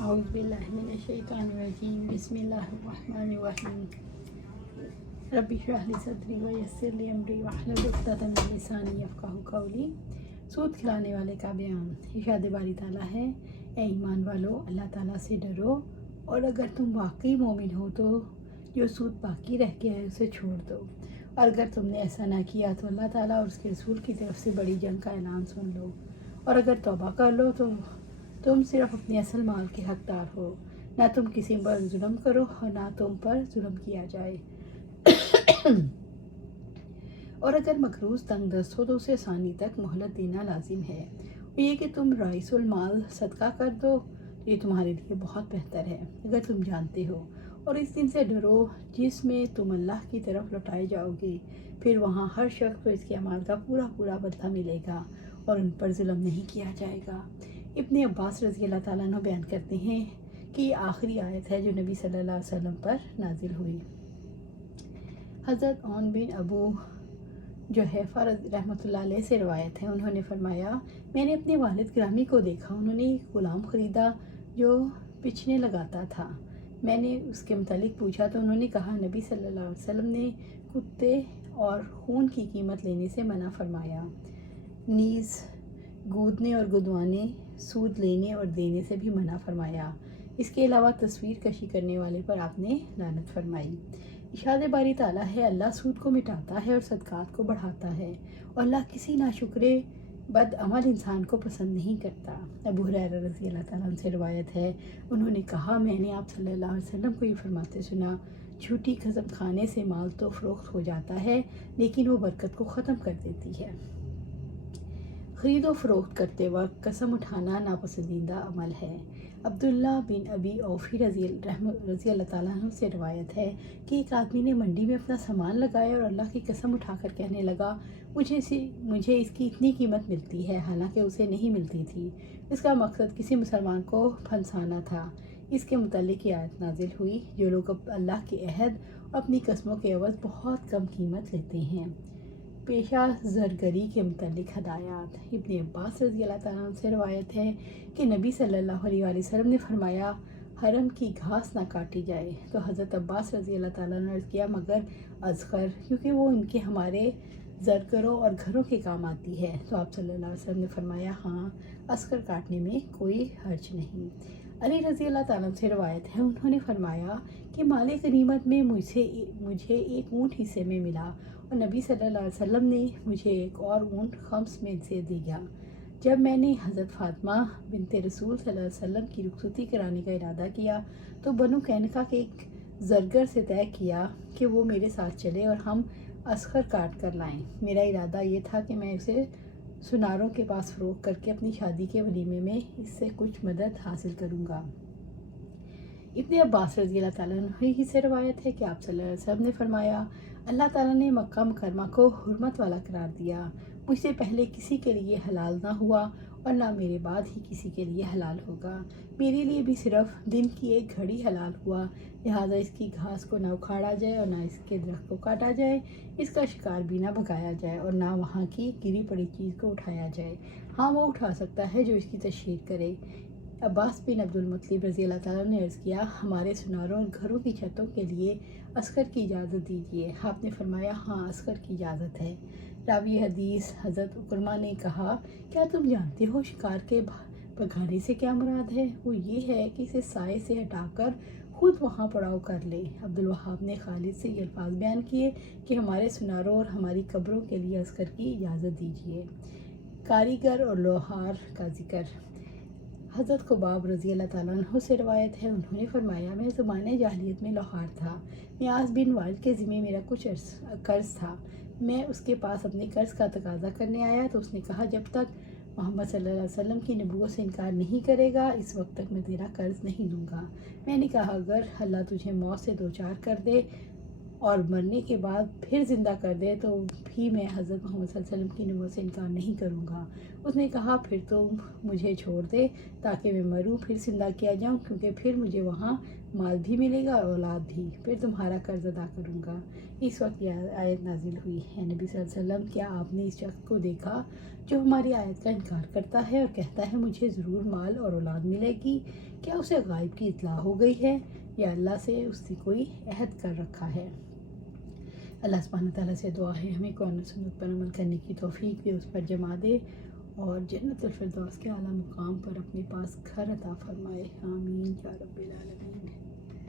اعوذ باللہ من الشیطان الرجیم بسم اللہ الرحمن الرحیم رب اشرح لی صدری ویسر لی امری واحلل عقدۃ من لسانی یفقہوا قولی۔ سود کھلانے والے کا بیان۔ ارشاد باری تعالیٰ ہے، اے ایمان والو، اللہ تعالیٰ سے ڈرو، اور اگر تم واقعی مومن ہو تو جو سود باقی رہ گیا ہے اسے چھوڑ دو، اور اگر تم نے ایسا نہ کیا تو اللہ تعالیٰ اور اس کے رسول کی طرف سے بڑی جنگ کا اعلان سن لو، اور اگر توبہ کر لو تو تم صرف اپنے اصل مال کے حقدار ہو، نہ تم کسی پر ظلم کرو اور نہ تم پر ظلم کیا جائے، اور اگر مقروض تنگ دست ہو تو اسے ثانی تک مہلت دینا لازم ہے، اور یہ کہ تم رئیس المال صدقہ کر دو تو یہ تمہارے لیے بہت بہتر ہے اگر تم جانتے ہو، اور اس دن سے ڈرو جس میں تم اللہ کی طرف لوٹائے جاؤ گے، پھر وہاں ہر شخص کو اس کے اعمال کا پورا پورا بدلہ ملے گا اور ان پر ظلم نہیں کیا جائے گا۔ ابن عباس رضی اللہ تعالیٰ عنہ بیان کرتے ہیں کہ یہ آخری آیت ہے جو نبی صلی اللہ علیہ وسلم پر نازل ہوئی۔ حضرت عون بن ابو جحیفہ رحمۃ اللہ علیہ سے روایت ہے، انہوں نے فرمایا، میں نے اپنے والد گرامی کو دیکھا، انہوں نے ایک غلام خریدا جو پچھنے لگاتا تھا۔ میں نے اس کے متعلق پوچھا تو انہوں نے کہا، نبی صلی اللہ علیہ وسلم نے کتے اور خون کی قیمت لینے سے منع فرمایا، نیز گودنے اور گدوانے، سود لینے اور دینے سے بھی منع فرمایا۔ اس کے علاوہ تصویر کشی کرنے والے پر آپ نے لعنت فرمائی۔ ارشاد باری تعالیٰ ہے، اللہ سود کو مٹاتا ہے اور صدقات کو بڑھاتا ہے، اور اللہ کسی ناشکرے بد عمل انسان کو پسند نہیں کرتا۔ ابو ہریرہ رضی اللہ تعالیٰ عنہ سے روایت ہے، انہوں نے کہا، میں نے آپ صلی اللہ علیہ وسلم کو یہ فرماتے سنا، جھوٹی قسم کھانے سے مال تو فروخت ہو جاتا ہے لیکن وہ برکت کو ختم کر دیتی ہے۔ خرید و فروخت کرتے وقت قسم اٹھانا ناپسندیدہ عمل ہے۔ عبداللہ بن ابی اوفی رضی اللہ تعالیٰ عنہ سے روایت ہے کہ ایک آدمی نے منڈی میں اپنا سامان لگایا اور اللہ کی قسم اٹھا کر کہنے لگا، مجھے اس کی اتنی قیمت ملتی ہے، حالانکہ اسے نہیں ملتی تھی۔ اس کا مقصد کسی مسلمان کو پھنسانا تھا۔ اس کے متعلق یہ آیت نازل ہوئی، جو لوگ اللہ کے عہد اور اپنی قسموں کے عوض بہت کم قیمت لیتے ہیں۔ پیشہ زرگری کے متعلق ہدایات۔ ابن عباس رضی اللہ تعالیٰ عنہ سے روایت ہے کہ نبی صلی اللہ علیہ وآلہ وسلم نے فرمایا، حرم کی گھاس نہ کاٹی جائے، تو حضرت عباس رضی اللہ تعالیٰ عنہ نے عرض کیا، مگر اذخر، کیونکہ وہ ان کے ہمارے زرگروں اور گھروں کے کام آتی ہے، تو آپ صلی اللہ علیہ وسلم نے فرمایا، ہاں، اذخر کاٹنے میں کوئی حرج نہیں۔ علی رضی اللہ تعالیٰ عنہ سے روایت ہے، انہوں نے فرمایا کہ مال غنیمت میں مجھے ایک اونٹ حصے میں ملا، اور نبی صلی اللہ علیہ وسلم نے مجھے ایک اور اونٹ خمس میں سے دیا۔ جب میں نے حضرت فاطمہ بنت رسول صلی اللہ علیہ وسلم کی رخصتی کرانے کا ارادہ کیا تو بنو قینقاع کے ایک زرگر سے طے کیا کہ وہ میرے ساتھ چلے اور ہم اذخر کاٹ کر لائیں۔ میرا ارادہ یہ تھا کہ میں اسے سناروں کے پاس فروخت کر کے اپنی شادی کے ولیمے میں اس سے کچھ مدد حاصل کروں گا۔ ابن عباس رضی اللہ تعالیٰ عنہ ہی سے روایت ہے کہ آپ صلی اللہ علیہ وسلم نے فرمایا، اللہ تعالیٰ نے مکہ مکرمہ کو حرمت والا قرار دیا، مجھ سے پہلے کسی کے لیے حلال نہ ہوا اور نہ میرے بعد ہی کسی کے لیے حلال ہوگا، میرے لیے بھی صرف دن کی ایک گھڑی حلال ہوا، لہٰذا اس کی گھاس کو نہ اکھاڑا جائے اور نہ اس کے درخت کو کاٹا جائے، اس کا شکار بھی نہ بھگایا جائے اور نہ وہاں کی گری پڑی چیز کو اٹھایا جائے، ہاں وہ اٹھا سکتا ہے جو اس کی تشہیر کرے۔ عباس بن عبد المطلب رضی اللہ تعالیٰ نے عرض کیا، ہمارے سناروں اور گھروں کی چھتوں کے لیے اذخر کی اجازت دیجیے۔ آپ نے فرمایا، ہاں، اذخر کی اجازت ہے۔ راوی حدیث حضرت عکرمہ نے کہا، کیا تم جانتے ہو شکار کے بھگانے سے کیا مراد ہے؟ وہ یہ ہے کہ اسے سائے سے ہٹا کر خود وہاں پڑاؤ کر لے۔ عبدالوہاب نے خالد سے یہ الفاظ بیان کیے کہ ہمارے سناروں اور ہماری قبروں کے لیے اذخر کی اجازت دیجیے۔ کاریگر اور لوہار کا ذکر۔ حضرت خباب رضی اللہ تعالیٰ عنہ سے روایت ہے، انہوں نے فرمایا، میں زمانۂ جاہلیت میں لوہار تھا، معاذ بن وائل کے ذمہ میرا کچھ قرض تھا، میں اس کے پاس اپنے قرض کا تقاضا کرنے آیا تو اس نے کہا، جب تک محمد صلی اللہ علیہ وسلم کی نبوت سے انکار نہیں کرے گا اس وقت تک میں تیرا قرض نہیں دوں گا۔ میں نے کہا، اگر اللہ تجھے موت سے دوچار کر دے اور مرنے کے بعد پھر زندہ کر دے تو بھی میں حضرت محمد صلی اللہ علیہ وسلم کی نبوت سے انکار نہیں کروں گا۔ اس نے کہا پھر تو مجھے چھوڑ دے تاکہ میں مروں پھر زندہ کیا جاؤں، کیونکہ پھر مجھے وہاں مال بھی ملے گا اور اولاد بھی، پھر تمہارا قرض ادا کروں گا۔ اس وقت یہ آیت نازل ہوئی ہے، نبی صلی اللہ علیہ وسلم کیا آپ نے اس شخص کو دیکھا جو ہماری آیت کا انکار کرتا ہے اور کہتا ہے مجھے ضرور مال اور اولاد ملے گی؟ کیا اسے غائب کی اطلاع ہو گئی ہے یا اللہ سے اس نے کوئی عہد کر رکھا ہے؟ اللہ سبحانہ تعالیٰ سے دعا ہے ہمیں قرآن و سنت پر عمل کرنے کی توفیق دے، اس پر جما دے اور جنت الفردوس کے اعلیٰ مقام پر اپنے پاس گھر عطا فرمائے، آمین یا رب العالمین۔